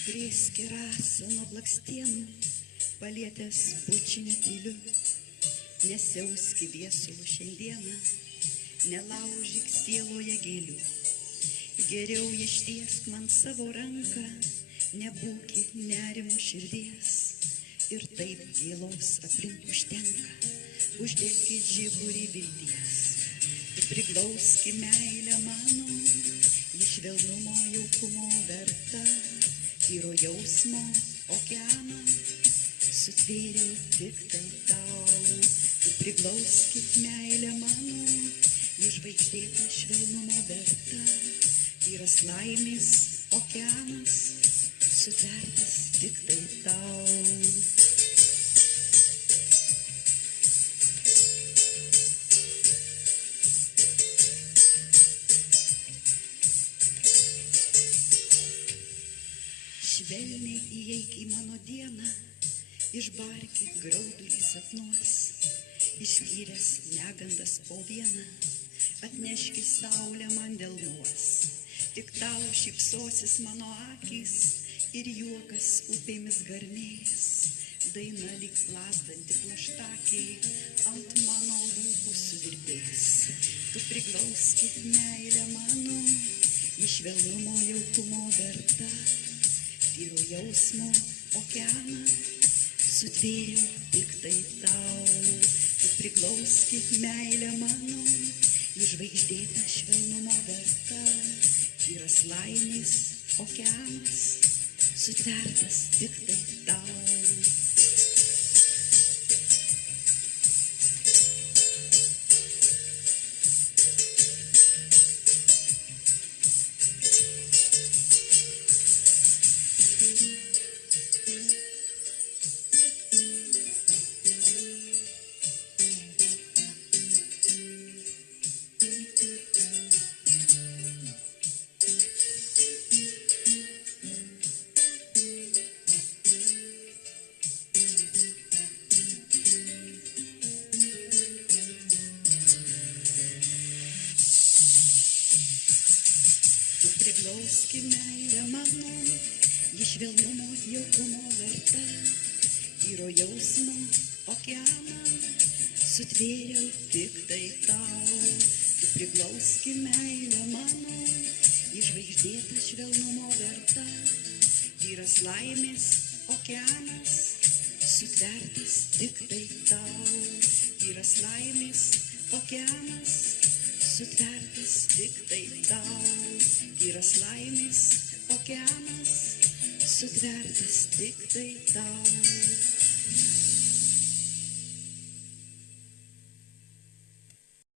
Suprėskė rasą nuo blakstienų, palietęs bučinę tyliu. Nesiauski viesulų šiandieną, nelaužyk sieloje gėlių. Geriau ištiesk man savo ranką, nebūki nerimo širdies. Ir taip gėlos aplink užtenka, uždėkit žiburį vilties. Priglauski meilę mano, iš švelnumo jaukumo verta. Tyro jausmo okeaną sutvėriau tik tai tau. Priglauskit meilę mano, iš žvaigždėtą švelnumo verta. Tyras laimės okeanas sutvertas tik tai tau. Švelniai įeik į mano dieną, išbarkit graudulį sapnuos, išskyręs negandas po vieną, atneški saulę man delnuos. Tik tau šypsosis mano akys ir juokas upėmis garmės, daina lyg plazdanti plaštakiai ant mano lūpų suvirpės. Tu priglauskit meilę mano, iš švelnumo jaukumo verta. Tyro jausmo okeaną sutvėriau tik tai tau. Tu priglauskit meilę mano, iš žvaigždėtą švelnumo verta. Tyras laimės okeanas sutvertas tik tai tau. Priglauski meilę mano, iš švelnumo jaukumo verta. Tyro jausmo okeaną sutvėriau tik tai tau. Tu priglauski meilę mano, iš žvaigždėtą švelnumo verta. Tyras laimės okeanas sutvertas tik tai tau. Tyras laimės okeanas sutvertas tik tai tau. Tyras laimės okeanas sutvertas tik tai tau.